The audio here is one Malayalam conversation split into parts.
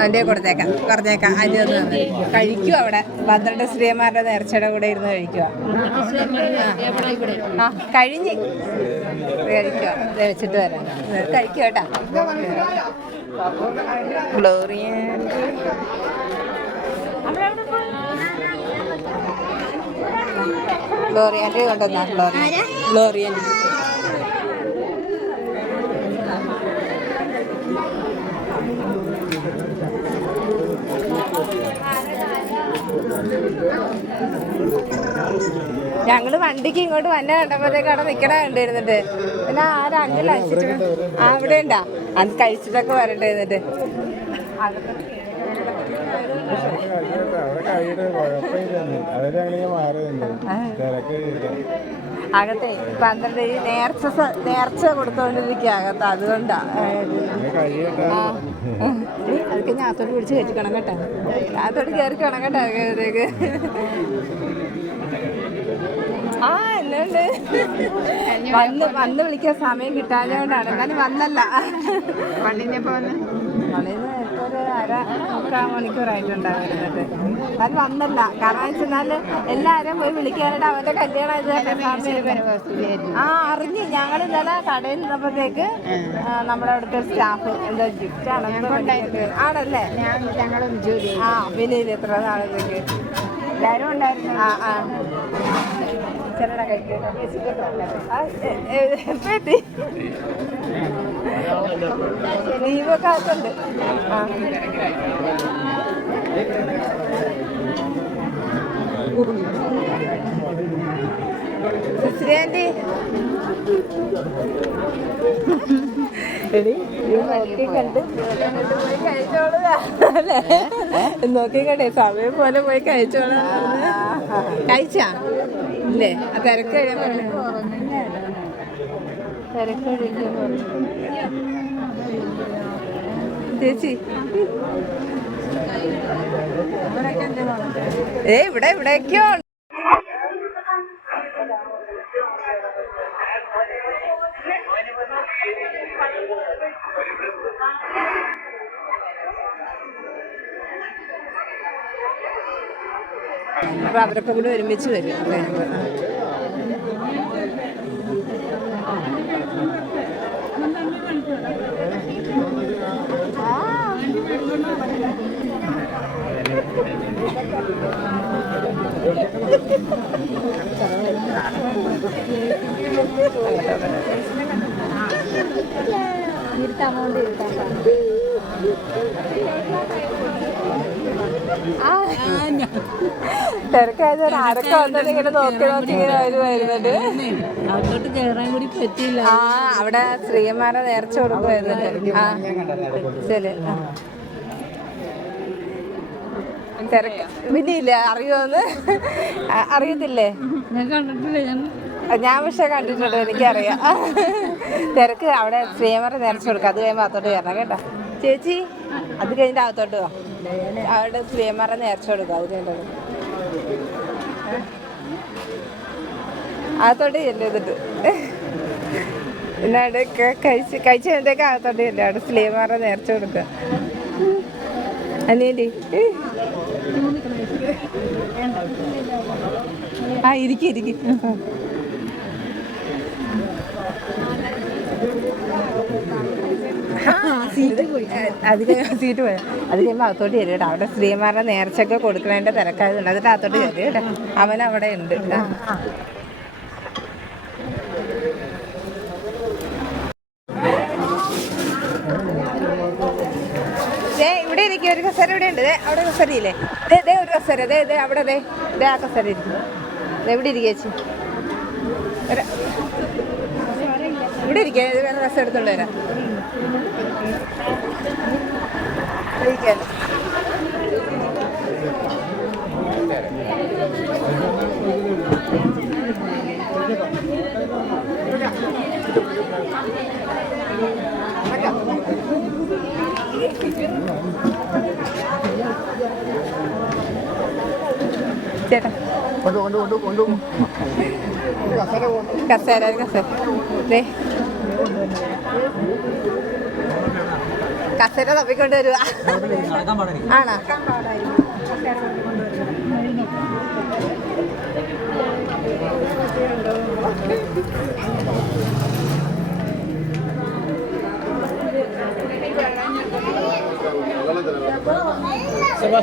അതിൻ്റെ കൊടുത്തേക്കാം പറഞ്ഞേക്കാം. അതിന് ഒന്ന് കഴിക്കുക. അവിടെ 12 സ്ത്രീമാരുടെ നേർച്ചയുടെ കൂടെ ഇരുന്ന് കഴിക്കുക. കഴിഞ്ഞ് കഴിക്കുക. വെച്ചിട്ട് വരാം. കഴിക്കുക കേട്ടാ. ഗ്ലോറിയാൻ്റെ കൊണ്ടുവന്നാ ഗ്ലോറിയൻ്റെ ഞങ്ങൾ വണ്ടിക്ക് ഇങ്ങോട്ട് വന്നെ കണ്ടപ്പോഴത്തേക്ക് അവിടെ നിൽക്കണ കണ്ടിരുന്നിട്ട് പിന്നെ ആരും അഞ്ചിട്ട് അവിടെ ഉണ്ടാ അത് കഴിച്ചിട്ടൊക്കെ വരണ്ടേ എന്നിട്ട് അകത്തെ 12 ഈ നേർച്ച കൊടുത്തോണ്ടിരിക്കുക അകത്ത്. അതുകൊണ്ടാ അതൊക്കെ ഞാത്തോട്ട് പിടിച്ച് കയറ്റിക്കണം കേട്ടോ. ഞാത്തോട്ട് കയറിക്കണം കേട്ടോ അകത്തേക്ക്. എന്നുണ്ട് വന്ന് വിളിക്കാൻ സമയം കിട്ടാഞ്ഞോണ്ടാണ്. എന്നാലും വന്നല്ല. വണ്ടിന്നപ്പോ വന്നിന്ന് ഒരു 1/2 മണിക്കൂറായിട്ടുണ്ടാവും എന്നിട്ട്. അത് വന്നല്ല. കാരണം വെച്ചെന്നാൽ എല്ലാവരും പോയി വിളിക്കാനായിട്ട് അവൻ്റെ കല്യാണം ഇത് അറിഞ്ഞ്. ഞങ്ങൾ ഇന്നലെ കടയിൽ നിന്നപ്പോഴത്തേക്ക് നമ്മുടെ അവിടുത്തെ സ്റ്റാഫ് എന്താ ഗിഫ്റ്റാണ് ആണല്ലേ. പിന്നെ എത്ര നാളത്തേക്ക് എല്ലാവരും ഉണ്ടായിരുന്നു. ചിലട കഴിക്കട്ടെ. ലീവൊക്കെ ആക്കുന്നുണ്ട്. ആൻറ്റി എടി നോക്കി കണ്ട് പോയി കഴിച്ചോളുക അല്ലേ. നോക്കി കണ്ടേ സമയം പോലെ പോയി കഴിച്ചോളാം. കഴിച്ചാ ഇല്ലേ? ആ തിരക്ക് കഴിയുമ്പോൾ ചേച്ചി ഇവിടേക്കോ അപ്പൊ അവരൊക്കെ കൂടെ ഒരുമിച്ച് വരും. തിരക്കായത് ആരൊക്കെ വന്നത് ഇങ്ങനെ നോക്കി ഇങ്ങനെ വരുന്നുണ്ട്. അകത്തോട്ട് കയറാൻ കൂടി പറ്റിയില്ല. അവിടെ സ്ത്രീമാരെ നേർച്ച കൊടുക്കുമായിരുന്നിട്ട്. ശരി. തിരക്ക് പിന്നെ ഇല്ല. അറിയുമോന്ന് അറിയത്തില്ലേ? ഞാൻ കണ്ടിട്ടില്ല. ഞാൻ പക്ഷെ കണ്ടിട്ടുണ്ട്. എനിക്കറിയാം. തിരക്ക് അവിടെ സ്ത്രീമാരെ നേർച്ച കൊടുക്കുക. അത് കഴിയുമ്പോൾ അകത്തോട്ട് കയറണം കേട്ടോ ചേച്ചി. അത് കഴിഞ്ഞിട്ട് അകത്തോട്ട് പോവാം. അവിടെ സ്ത്രീമാരെ നേർച്ച കൊടുക്കുക. അത് കഴിഞ്ഞിട്ട് അകത്തോട്ട് ചെല്ലിട്ട് പിന്നെ അവിടെ കഴിച്ച് കഴിഞ്ഞിട്ടേക്ക് അകത്തോട്ട് ചെല്ലും. അവിടെ സ്ത്രീമാരെ നേർച്ച കൊടുക്കുക. അനിയൻ്റെ ഇരിക്കും. സീറ്റ് പോയി. അത് കഴിയുമ്പോൾ അകത്തോട്ട് കയറി കേട്ടോ. അവിടെ സ്ത്രീമാരുടെ നേർച്ചയൊക്കെ കൊടുക്കണതിൻ്റെ തിരക്കായതുണ്ട്. അതിട്ട് അകത്തോട്ട് കയറി കേട്ടോ. അവൻ അവിടെ ഉണ്ട്. ഇവിടെ ഇരിക്കും. ഒരു കസേര ഇവിടെ ഉണ്ട്. അവിടെ കസേരയില്ലേ? ഒരു കസേര അവിടെ ആ കസേര ഇരിക്കും. എവിടെ ഇരിക്കുക ചേച്ചി? ഇവിടെ ഇരിക്കുക. വേറെ കസേര എടുത്തോണ്ട് വരാം. ചേട്ടാ കസേര ദേ കസേര തപ്പിക്കൊണ്ട് വരുക ആണോ?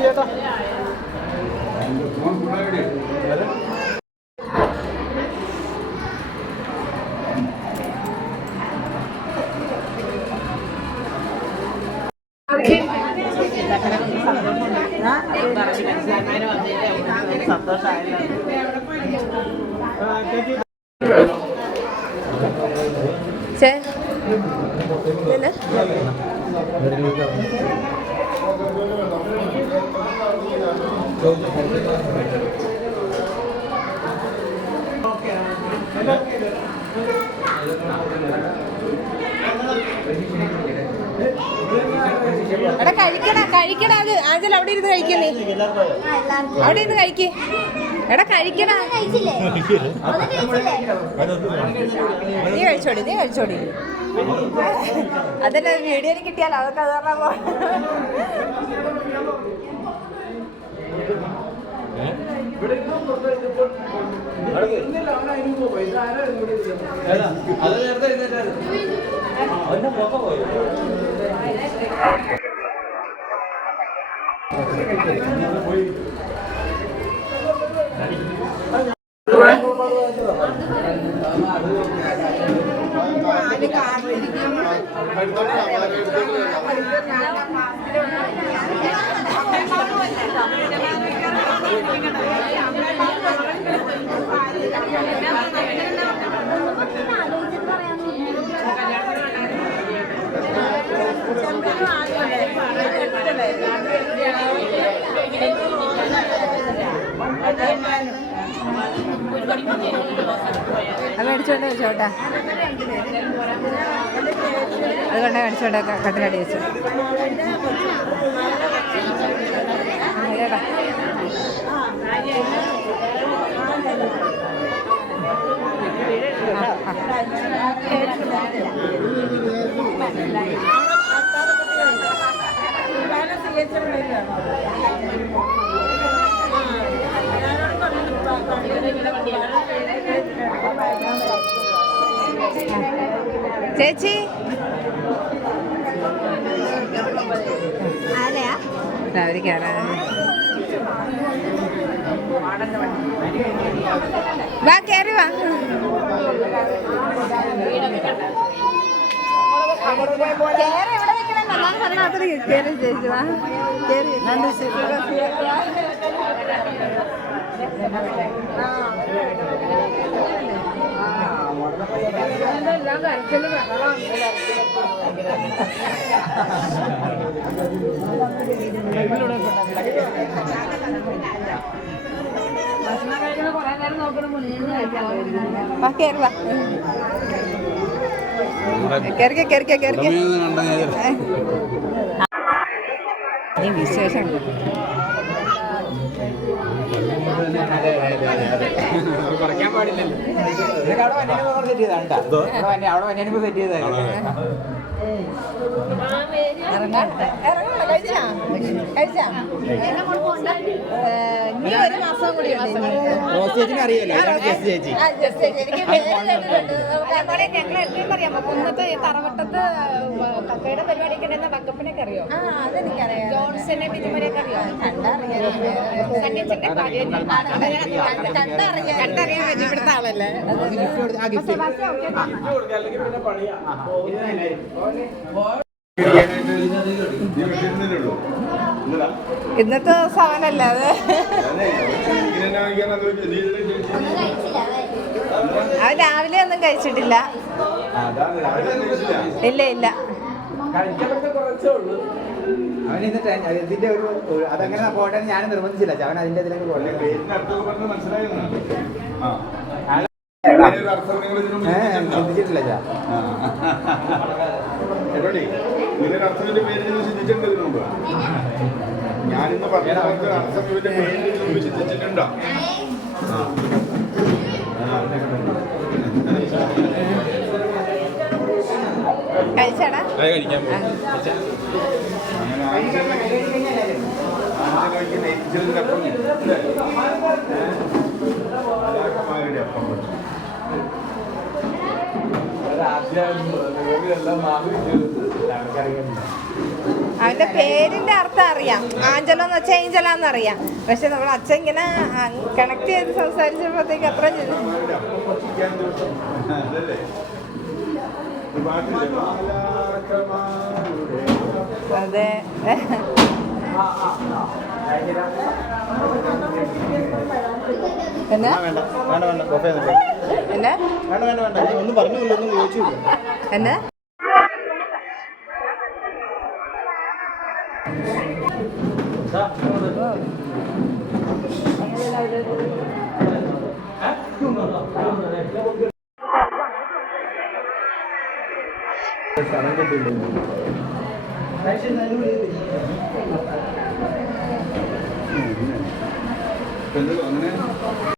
ചേട്ടാ ചേ എടാ കഴിക്കടാ അത് ആഞ്ചൽ അവിടെ ഇരുന്ന് കഴിക്കുന്നേ, അവിടെ ഇരുന്ന് കഴിക്കേ. എടാ കഴിക്കടാ, നീ കഴിച്ചോടി. അതല്ല വീഡിയോയിൽ കിട്ടിയാലോ, അതൊക്കെ അത് പറഞ്ഞാൽ അത് മേടിച്ചോണ്ട് വെച്ചോട്ടാ, അത് കൊണ്ടേ മേടിച്ചോണ്ട് കട്ടിലടി വെച്ചു. കേട്ടാ ചേച്ചി അവര് കയറാ, വാ കയറി വാ. കേറി എവിടെ നിൽക്കണം എന്നാണ് പറഞ്ഞത്. കേറി ചേച്ചി വാ, കേറി വിശേഷം കുറയ്ക്കാൻ പാടില്ലല്ലോ. ഇനി ഒരു മാസം കൂടി അറിയാമോ? കുന്നത്ത് തറവട്ടത്ത് കക്കയുടെ പരിപാടിക്ക് വക്കപ്പിനൊക്കെ അറിയോ? അതെനിക്കറിയാം. ജോൺസനെ ബിജുമരെയൊക്കെ അറിയോ? കണ്ടറിയാൻ ഇവിടുത്തെ ആളല്ലേ. ഇന്നത്തെ സാധനല്ലേ അത്. അവൻ രാവിലെ ഒന്നും കഴിച്ചിട്ടില്ല. ഇല്ല ഇതിന്റെ ഒരു അതങ്ങനെ പോട്ടെ ഞാൻ നിർബന്ധിച്ചില്ല. അവൻ അതിന്റെ ഇതിലേക്ക് പോട്ടെ. ചിന്തിച്ചിട്ടില്ല ഞാൻ ഞാനിന്ന് പറഞ്ഞ സമയത്തിന്റെ പേരിൽ ചിന്തിച്ചിട്ടുണ്ടോ? കഴിച്ചാടാ കഴിക്കാൻ അവന്റെ പേരിന്റെ അർത്ഥം അറിയാം. ആഞ്ചലോ എന്ന് വെച്ചാൽ ഏഞ്ചലാന്ന് അറിയാം. പക്ഷെ നമ്മൾ അച്ഛൻ ഇങ്ങനെ കണക്ട് ചെയ്ത് സംസാരിച്ചപ്പോഴത്തേക്ക് അത്ര അതെ. എന്നാ വേണ്ട വേണ്ട വേണ്ട ബൊഫേ എന്നാ വേണ്ട വേണ്ട വേണ്ട ഒന്നും പറഞ്ഞില്ല ഒന്നും ചോദിച്ചില്ല. എന്നാ സ്ഥലം കിട്ടിയില്ല. അങ്ങനെ